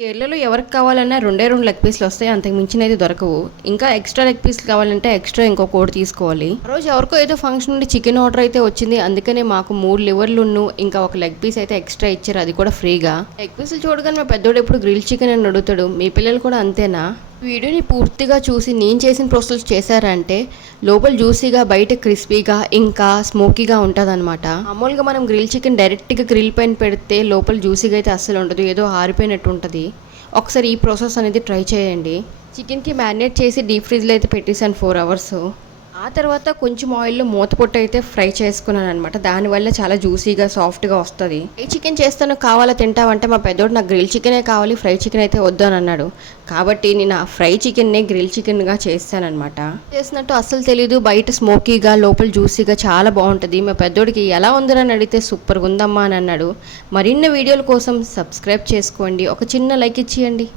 కేరళలో ఎవరికి కావాలన్నా రెండే రెండు లెగ్ పీస్లు వస్తాయి. అంతకు మించిన అయితే దొరకవు. ఇంకా ఎక్స్ట్రా లెగ్ పీస్లు కావాలంటే ఎక్స్ట్రా ఇంకో కోడి తీసుకోవాలి. రోజు ఎవరికో ఏదో ఫంక్షన్ నుండి చికెన్ ఆర్డర్ అయితే వచ్చింది. అందుకనే మాకు మూడు లివర్లు ఇంకా ఒక లెగ్ పీస్ అయితే ఎక్స్ట్రా ఇచ్చారు. అది కూడా ఫ్రీగా లెగ్ పీసులు చూడగానే మా పెద్దోడు ఎప్పుడు గ్రిల్ చికెన్ అని అడుగుతాడు. మీ పిల్లలు కూడా అంతేనా? వీడియోని పూర్తిగా చూసి నేను చేసిన ప్రాసెస్ చేశారంటే లోపల జ్యూసీగా బయట క్రిస్పీగా ఇంకా స్మోకీగా ఉంటుంది అనమాట మామూలుగా మనం గ్రిల్ చికెన్ డైరెక్ట్గా గ్రిల్ పైన పెడితే లోపల జ్యూసీగా అయితే అస్సలు ఉండదు ఏదో ఆరిపోయినట్టు ఉంటుంది. ఒకసారి ఈ ప్రాసెస్ అనేది ట్రై చేయండి. చికెన్కి మ్యారినేట్ చేసి డీప్ ఫ్రిడ్జ్లో అయితే పెట్టేశాను ఫోర్ అవర్స్ ఆ తర్వాత కొంచెం ఆయిల్లో మూత పొట్టు అయితే ఫ్రై చేసుకున్నాను అనమాట దానివల్ల చాలా జ్యూసీగా సాఫ్ట్గా వస్తుంది. ఫ్రై చికెన్ చేస్తాను కావాలా తింటావంటే మా పెద్దోడు నాకు గ్రిల్ చికెనే కావాలి ఫ్రై చికెన్ అయితే వద్దు అన్నాడు. కాబట్టి నేను ఆ ఫ్రై చికెన్నే గ్రిల్ చికెన్గా చేస్తానమాట చేసినట్టు అస్సలు తెలీదు. బయట స్మోకీగా లోపల జ్యూసీగా చాలా బాగుంటుంది. మా పెద్దోడికి ఎలా ఉందని అడిగితే సూపర్గా ఉందమ్మా అని అన్నాడు. మరిన్ని వీడియోల కోసం సబ్స్క్రైబ్ చేసుకోండి. ఒక చిన్న లైక్ ఇచ్చేయండి.